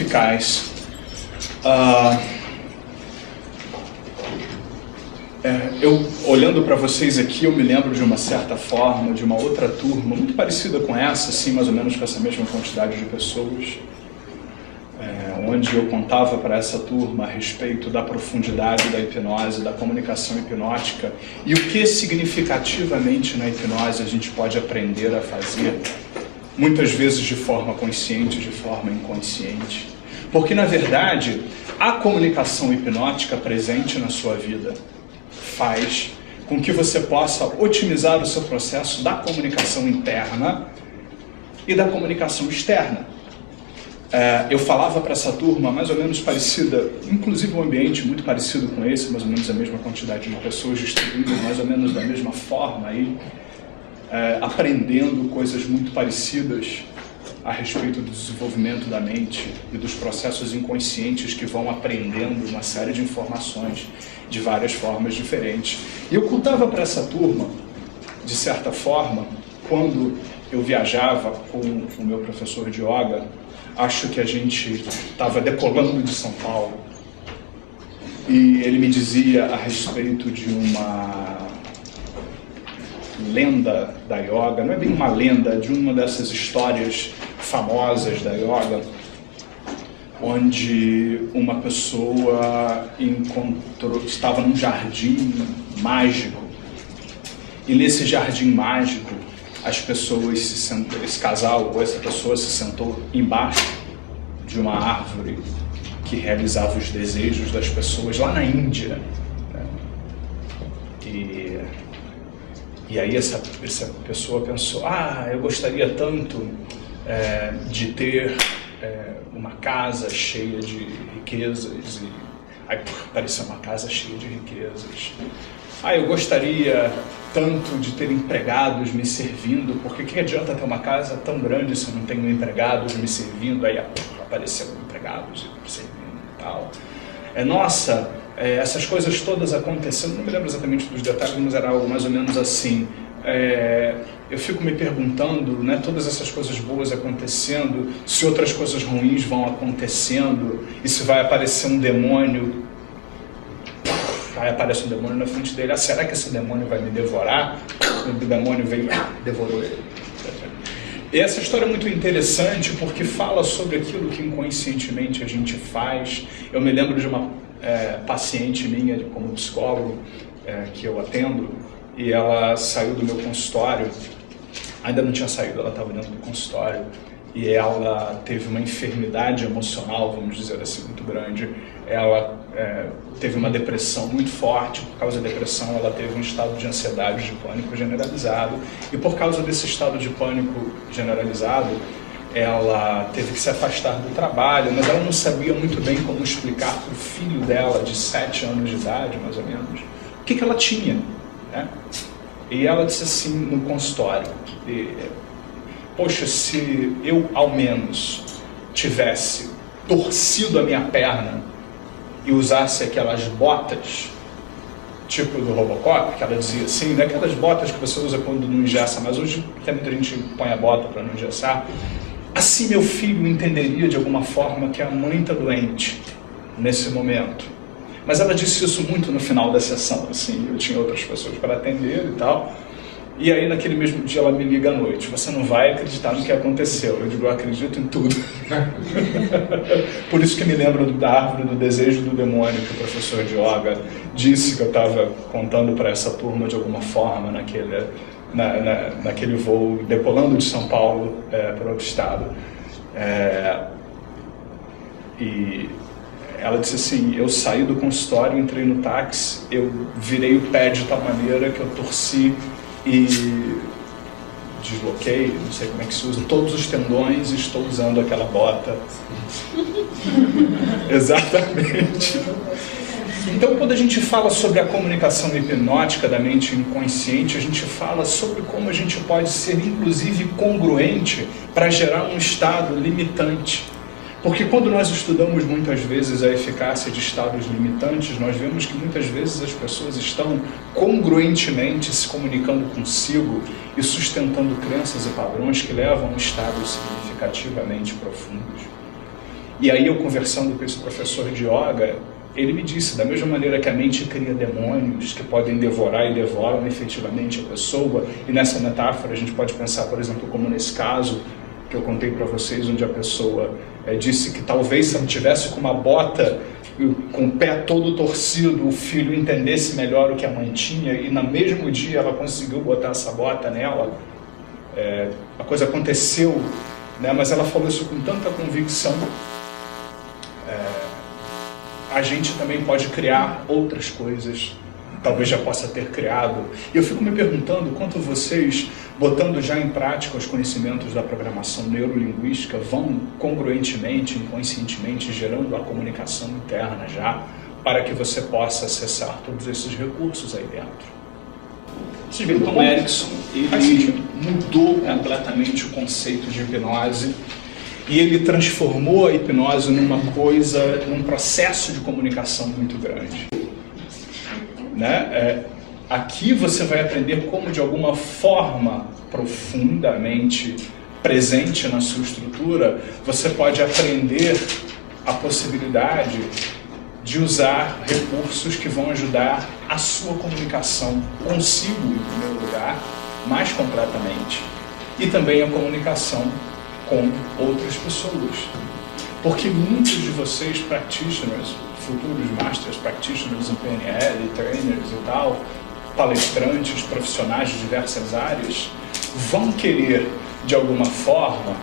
eficaz. Eu, olhando para vocês aqui, eu me lembro de uma certa forma, de uma outra turma, muito parecida com essa, assim, mais ou menos com essa mesma quantidade de pessoas, onde eu contava para essa turma a respeito da profundidade da hipnose, da comunicação hipnótica, e o que significativamente na hipnose a gente pode aprender a fazer, muitas vezes de forma consciente, de forma inconsciente. Porque, na verdade, a comunicação hipnótica presente na sua vida faz com que você possa otimizar o seu processo da comunicação interna e da comunicação externa. Eu falava para essa turma mais ou menos parecida, inclusive um ambiente muito parecido com esse, mais ou menos a mesma quantidade de pessoas distribuídas mais ou menos da mesma forma, aí, aprendendo coisas muito parecidas a respeito do desenvolvimento da mente e dos processos inconscientes que vão aprendendo uma série de informações de várias formas diferentes. E eu contava para essa turma, de certa forma, quando eu viajava com o meu professor de yoga, acho que a gente estava decolando de São Paulo, e ele me dizia a respeito de uma lenda da yoga, não é bem uma lenda, de uma dessas histórias famosas da yoga, onde uma pessoa estava num jardim mágico, e nesse jardim mágico esse casal ou essa pessoa se sentou embaixo de uma árvore que realizava os desejos das pessoas lá na Índia, né? E aí essa pessoa pensou, eu gostaria tanto de ter uma casa cheia de riquezas, e aí apareceu uma casa cheia de riquezas. Eu gostaria tanto de ter empregados me servindo, porque que adianta ter uma casa tão grande se eu não tenho empregados me servindo? Aí apareceram empregados me servindo e tal. Essas coisas todas acontecendo, não me lembro exatamente dos detalhes, mas era algo mais ou menos assim. Eu fico me perguntando, né, todas essas coisas boas acontecendo, se outras coisas ruins vão acontecendo, e se vai aparecer um demônio. Aí aparece um demônio na frente dele. Será que esse demônio vai me devorar? O demônio veio e devorou ele. E essa história é muito interessante porque fala sobre aquilo que inconscientemente a gente faz. Eu me lembro de uma paciente minha como psicólogo que eu atendo, e ela saiu do meu consultório, ainda não tinha saído, ela estava dentro do consultório, e ela teve uma enfermidade emocional, vamos dizer assim, muito grande. Ela teve uma depressão muito forte. Por causa da depressão, ela teve um estado de ansiedade, de pânico generalizado, e por causa desse estado de pânico generalizado, ela teve que se afastar do trabalho, mas ela não sabia muito bem como explicar para o filho dela, de 7 anos de idade, mais ou menos, o que ela tinha, né? E ela disse assim no consultório, poxa, se eu ao menos tivesse torcido a minha perna e usasse aquelas botas, tipo do Robocop, que ela dizia assim, né? Aquelas botas que você usa quando não engessa, mas hoje tem muita gente que põe a bota para não engessar, assim meu filho entenderia de alguma forma que a mãe está doente nesse momento. Mas ela disse isso muito no final da sessão, assim, eu tinha outras pessoas para atender e tal. E aí, naquele mesmo dia, ela me liga à noite. Você não vai acreditar no que aconteceu. Eu digo, eu acredito em tudo. Por isso que me lembro da árvore do desejo do demônio, que o professor de yoga disse que eu estava contando para essa turma de alguma forma, naquele voo, decolando de São Paulo para outro estado. E ela disse assim, eu saí do consultório, entrei no táxi, eu virei o pé de tal maneira que eu torci e desloquei, não sei como é que se usa, todos os tendões, e estou usando aquela bota. Exatamente. Então, quando a gente fala sobre a comunicação hipnótica da mente inconsciente, a gente fala sobre como a gente pode ser, inclusive, congruente para gerar um estado limitante. Porque quando nós estudamos muitas vezes a eficácia de estados limitantes, nós vemos que muitas vezes as pessoas estão congruentemente se comunicando consigo e sustentando crenças e padrões que levam a estados significativamente profundos. E aí eu conversando com esse professor de yoga, ele me disse, da mesma maneira que a mente cria demônios que podem devorar e devoram efetivamente a pessoa, e nessa metáfora a gente pode pensar, por exemplo, como nesse caso que eu contei para vocês, onde a pessoa disse que talvez se ela tivesse com uma bota, com o pé todo torcido, o filho entendesse melhor o que a mãe tinha, e no mesmo dia ela conseguiu botar essa bota nela, a coisa aconteceu, né? Mas ela falou isso com tanta convicção. A gente também pode criar outras coisas, talvez já possa ter criado. E eu fico me perguntando quanto vocês, botando já em prática os conhecimentos da programação neurolinguística, vão congruentemente, inconscientemente, gerando a comunicação interna já, para que você possa acessar todos esses recursos aí dentro. Vocês viram, Tom Erickson, ele mudou completamente o conceito de hipnose, e ele transformou a hipnose num processo de comunicação muito grande. Né? Aqui você vai aprender como, de alguma forma profundamente presente na sua estrutura, você pode aprender a possibilidade de usar recursos que vão ajudar a sua comunicação consigo, em primeiro lugar, mais completamente, e também a comunicação com outras pessoas. Porque muitos de vocês, practitioners, futuros masters practitioners em PNL, trainers e tal, palestrantes, profissionais de diversas áreas, vão querer, de alguma forma,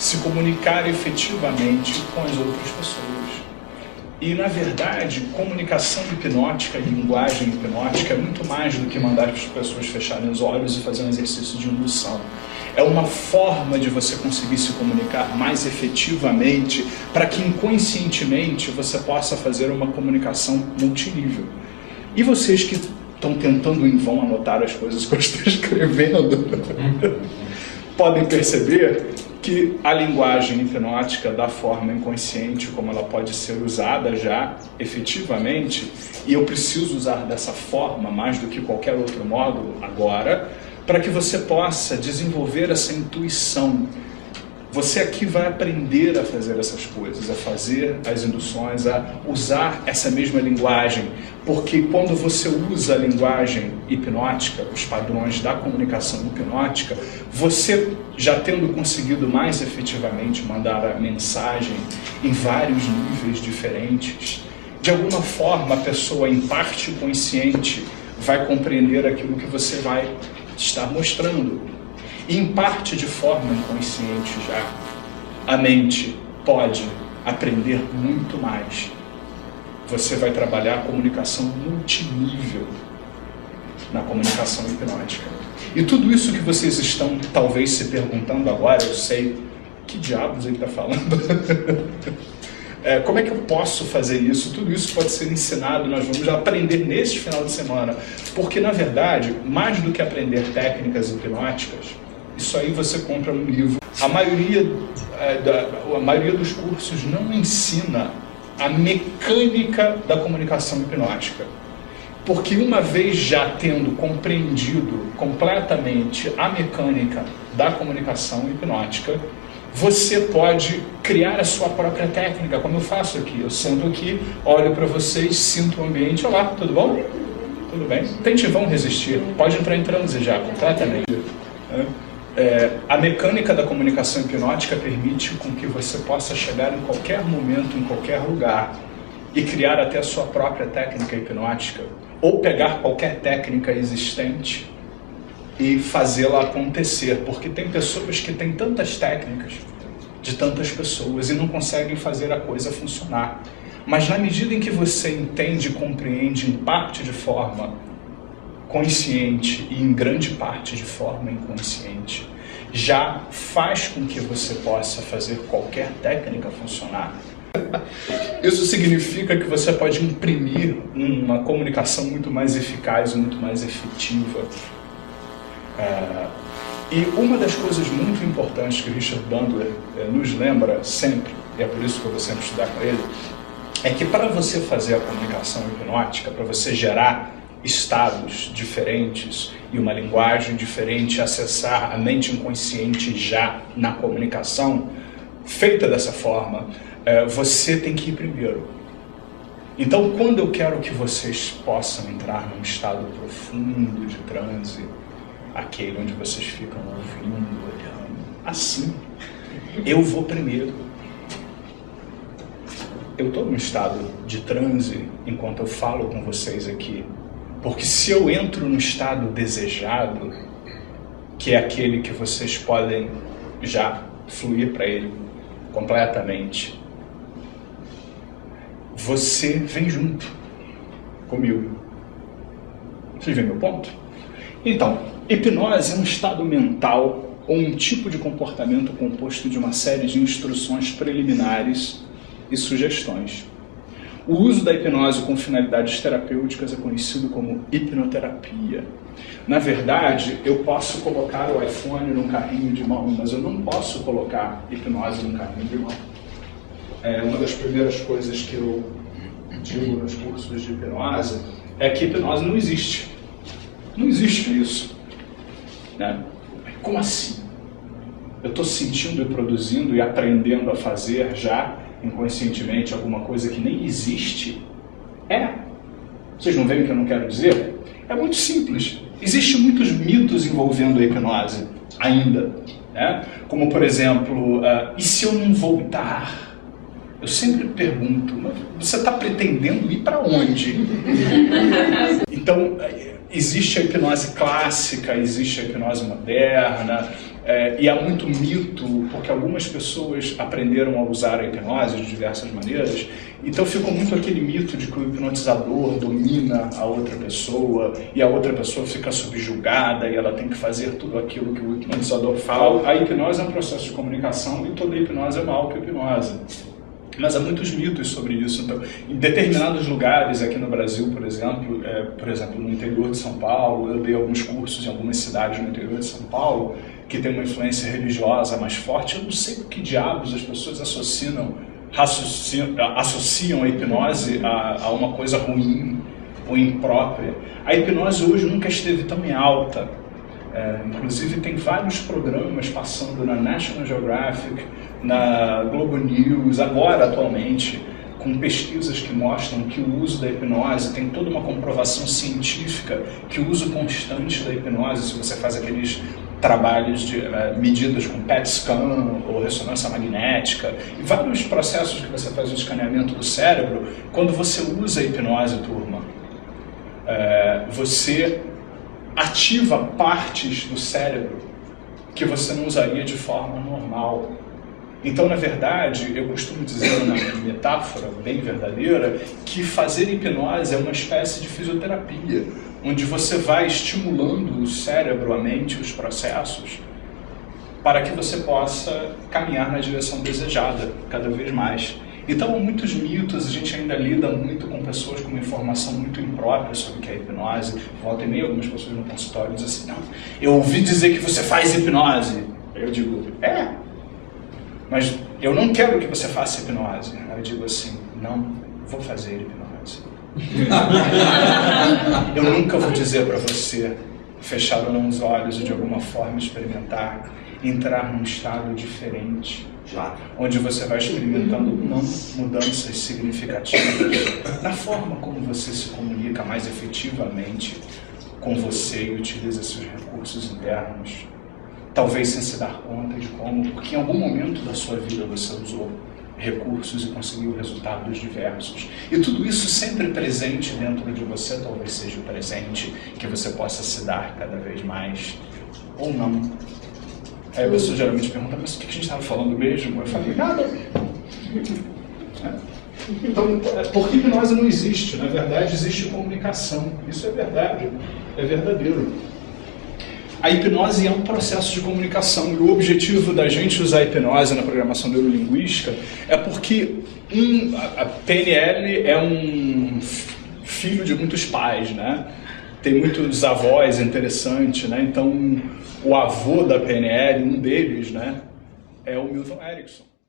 se comunicar efetivamente com as outras pessoas. E, na verdade, comunicação hipnótica e linguagem hipnótica é muito mais do que mandar as pessoas fecharem os olhos e fazer um exercício de indução. É uma forma de você conseguir se comunicar mais efetivamente para que inconscientemente você possa fazer uma comunicação multinível. E vocês que estão tentando em vão anotar as coisas que eu estou escrevendo, podem perceber que a linguagem hipnótica da forma inconsciente, como ela pode ser usada já efetivamente, e eu preciso usar dessa forma mais do que qualquer outro módulo agora, para que você possa desenvolver essa intuição. Você aqui vai aprender a fazer essas coisas, a fazer as induções, a usar essa mesma linguagem, porque quando você usa a linguagem hipnótica, os padrões da comunicação hipnótica, você já tendo conseguido mais efetivamente mandar a mensagem em vários níveis diferentes, de alguma forma a pessoa em parte consciente vai compreender aquilo que você vai estar mostrando. E em parte de forma inconsciente já, a mente pode aprender muito mais. Você vai trabalhar a comunicação multinível na comunicação hipnótica. E tudo isso que vocês estão talvez se perguntando agora, eu sei, que diabos ele está falando? Como é que eu posso fazer isso? Tudo isso pode ser ensinado, nós vamos aprender neste final de semana. Porque, na verdade, mais do que aprender técnicas hipnóticas, isso aí você compra um livro. A maioria dos cursos não ensina a mecânica da comunicação hipnótica. Porque uma vez já tendo compreendido completamente a mecânica da comunicação hipnótica, você pode criar a sua própria técnica, como eu faço aqui. Eu sento aqui, olho para vocês, sinto o ambiente. Olá, tudo bom? Tudo bem? Tente vão resistir. Pode entrar em transe já, completamente. A mecânica da comunicação hipnótica permite com que você possa chegar em qualquer momento, em qualquer lugar, e criar até a sua própria técnica hipnótica, ou pegar qualquer técnica existente e fazê-la acontecer, porque tem pessoas que têm tantas técnicas de tantas pessoas e não conseguem fazer a coisa funcionar. Mas na medida em que você entende e compreende em parte de forma consciente e em grande parte de forma inconsciente, já faz com que você possa fazer qualquer técnica funcionar. Isso significa que você pode imprimir uma comunicação muito mais eficaz e muito mais efetiva. E uma das coisas muito importantes que Richard Bandler nos lembra sempre, e é por isso que eu vou sempre estudar com ele, é que para você fazer a comunicação hipnótica, para você gerar estados diferentes e uma linguagem diferente, acessar a mente inconsciente já na comunicação, feita dessa forma, você tem que ir primeiro. Então, quando eu quero que vocês possam entrar num estado profundo de transe, aquele onde vocês ficam ouvindo, olhando, assim, eu vou primeiro. Eu estou num estado de transe enquanto eu falo com vocês aqui, porque se eu entro no estado desejado, que é aquele que vocês podem já fluir para ele completamente, você vem junto comigo. Vocês veem meu ponto? Então, hipnose é um estado mental ou um tipo de comportamento composto de uma série de instruções preliminares e sugestões. O uso da hipnose com finalidades terapêuticas é conhecido como hipnoterapia. Na verdade, eu posso colocar o iPhone num carrinho de mão, mas eu não posso colocar hipnose num carrinho de mão. Uma das primeiras coisas que eu digo nos cursos de hipnose é que hipnose não existe. Não existe isso. Né? Como assim? Eu estou sentindo e produzindo e aprendendo a fazer já inconscientemente alguma coisa que nem existe? Vocês não veem o que eu não quero dizer? É muito simples. Existem muitos mitos envolvendo a hipnose ainda. Né? Como, por exemplo, e se eu não voltar? Eu sempre pergunto, mas você está pretendendo ir para onde? Então, existe a hipnose clássica, existe a hipnose moderna, e há muito mito, porque algumas pessoas aprenderam a usar a hipnose de diversas maneiras, então ficou muito aquele mito de que o hipnotizador domina a outra pessoa, e a outra pessoa fica subjugada, e ela tem que fazer tudo aquilo que o hipnotizador fala. A hipnose é um processo de comunicação, e toda hipnose é uma auto-hipnose. Mas há muitos mitos sobre isso. Então, em determinados lugares aqui no Brasil, por exemplo, no interior de São Paulo, eu dei alguns cursos em algumas cidades no interior de São Paulo que tem uma influência religiosa mais forte. Eu não sei por que diabos as pessoas associam a hipnose a uma coisa ruim ou imprópria. A hipnose hoje nunca esteve tão em alta. Inclusive tem vários programas passando na National Geographic, na Globo News, agora atualmente, com pesquisas que mostram que o uso da hipnose tem toda uma comprovação científica, que o uso constante da hipnose, se você faz aqueles trabalhos de medidas com PET scan ou ressonância magnética, e vários processos que você faz o escaneamento do cérebro, quando você usa a hipnose, turma, você ativa partes do cérebro que você não usaria de forma normal. Então, na verdade, eu costumo dizer na metáfora bem verdadeira que fazer hipnose é uma espécie de fisioterapia, onde você vai estimulando o cérebro, a mente, os processos, para que você possa caminhar na direção desejada cada vez mais. Então, há muitos mitos, a gente ainda lida muito com pessoas com uma informação muito imprópria sobre o que é hipnose. Volta e meia, algumas pessoas no consultório dizem assim, não, eu ouvi dizer que você faz hipnose. Eu digo, mas eu não quero que você faça hipnose. Aí eu digo assim, não, vou fazer hipnose. Eu nunca vou dizer para você fechar ou não os olhos e de alguma forma experimentar, entrar num estado diferente, onde você vai experimentando mudanças significativas na forma como você se comunica mais efetivamente com você e utiliza seus recursos internos. Talvez sem se dar conta de como, porque em algum momento da sua vida você usou recursos e conseguiu resultados diversos. E tudo isso sempre presente dentro de você, talvez seja o presente que você possa se dar cada vez mais, ou não. Aí a pessoa geralmente pergunta, mas o que a gente estava falando mesmo? Eu falei, nada. Então, porque hipnose não existe, na verdade existe comunicação. Isso é verdade, é verdadeiro. A hipnose é um processo de comunicação e o objetivo da gente usar a hipnose na programação neurolinguística é porque a PNL é um filho de muitos pais, né? Tem muitos avós interessantes, né? Então, o avô da PNL, um deles, né, é o Milton Erickson.